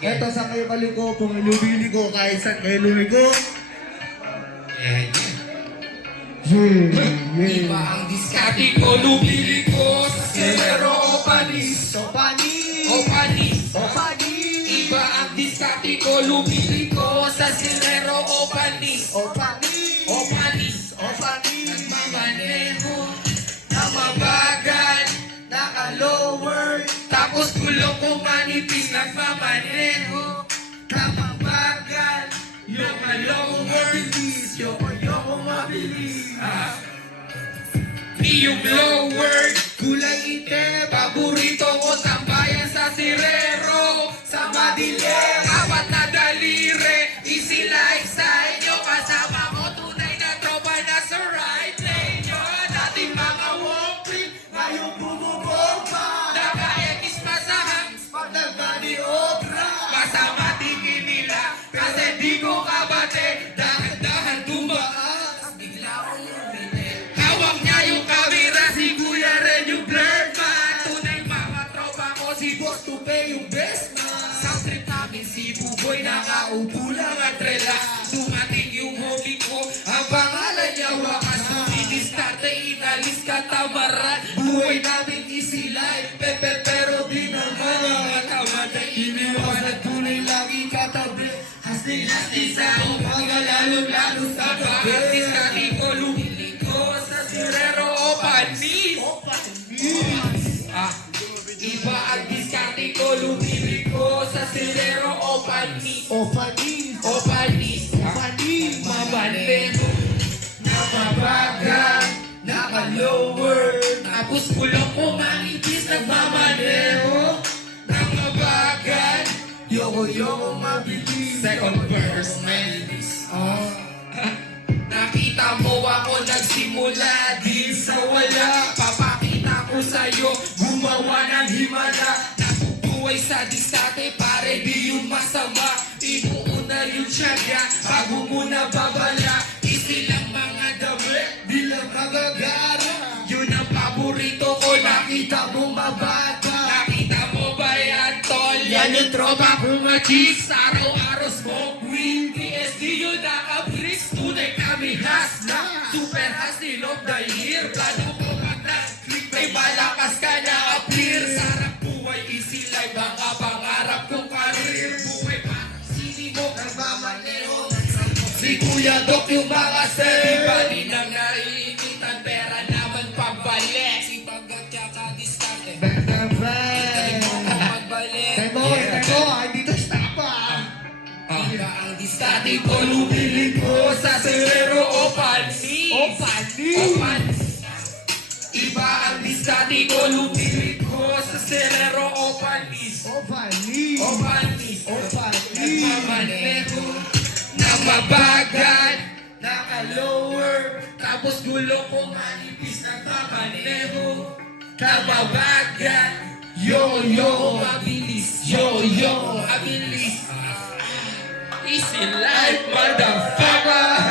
Eto sa kayo kaliko, kung lumili ko, kahit saan kayo lumigo. Iba ang diskarte ko, lumili ko sa silero o panis. So panis! O panis. So panis! Iba ang diskarte ko, lumili ko sa silero o panis. O panis! O panis. O panis! Nagmamaneho na mabagal, Naka-lower! tapos gulong ko manipis. Nagmamaneho na mabagal, yung lower. Yoko mabilis! Di yung lower, kulay itim. Paborito ko tambayan sa sirero, sa madilim. Apat na daliri, easy life sa inyo. Kasama ko tunay na tropa na sa right lane nyo. Dating mga walking, Ngayon bumubomba! naka-ekis pa sa hangs. Pag nagmani obra! Masama tingin nila, kasi di ko kabate. Dahan-dahan tumaas, bigla kong lumite. Hawak niya yung kamera, si Kuya Ren yung blurred man. Tunay mga tropa ko, si Boss Tupe yung best man. Sa trip namin si Buboy, nakaupo lang at relax. Dumating yung homie ko, ang pangalan niya Wakas. Sinistarte, inalis ka tamaran. Buhay namin easy life, pepe pero di naman mga tamad ay iniwan at tunay lagi katabi. Hasti-hasti sa umaga, lalo-lalo sa gabi. Diskarte ko, lumili ko sa sirero o panis. Iba ang diskarte ko, lumili ko sa sirero o panis. O panis! O panis. Panis! Mabalero na mabagal, naka-lower. Tapos kulong ko manipis, nagmamaneho na mabagal. Yoko mabilis! Second verse, man. Nakita mo ako nagsimula din sa wala. Papakita ko sa'yo, gumawa ng himala. Nabubuhay sa diskarte, pare di yung masama. Inuuna yung tiyaga, bago mo na babala. Isilang mga damit, di lang magagara. Yun ang paborito ko, nakita mo mabata. Nakita mo ba yan, tol? Yan yung tropa kong chicks. Araw-araw smoke weed, PSD yun naka-bricks. Tunay kami hasla, super hustle of the year. Plano ko pag nag-click, may malakas ka na appear. Sarap buhay, easy life, mga pangarap kong karir. Buhay parang sini mo, nagmamaneho. Si Kuya Doc yung mga sir. Bali nang naiinitan, pera naman pambalik. Si Pagod tsaka diskarte. Hintay mo ko magbalik. Hindi to stop Iba ang diskarte ko, lumili ko sa sirero o panis. O panis! O panis. Iba ang diskarte ko, lumili ko sa sirero o panis. O panis! O panis. O panis! Nagmamaneho na mabagal, naka-lower. Tapos gulong ko manipis, nagmamaneho na mabagal. Yo-yo, mabilis. Yo-yo, mabilis. Easy life, motherfucker.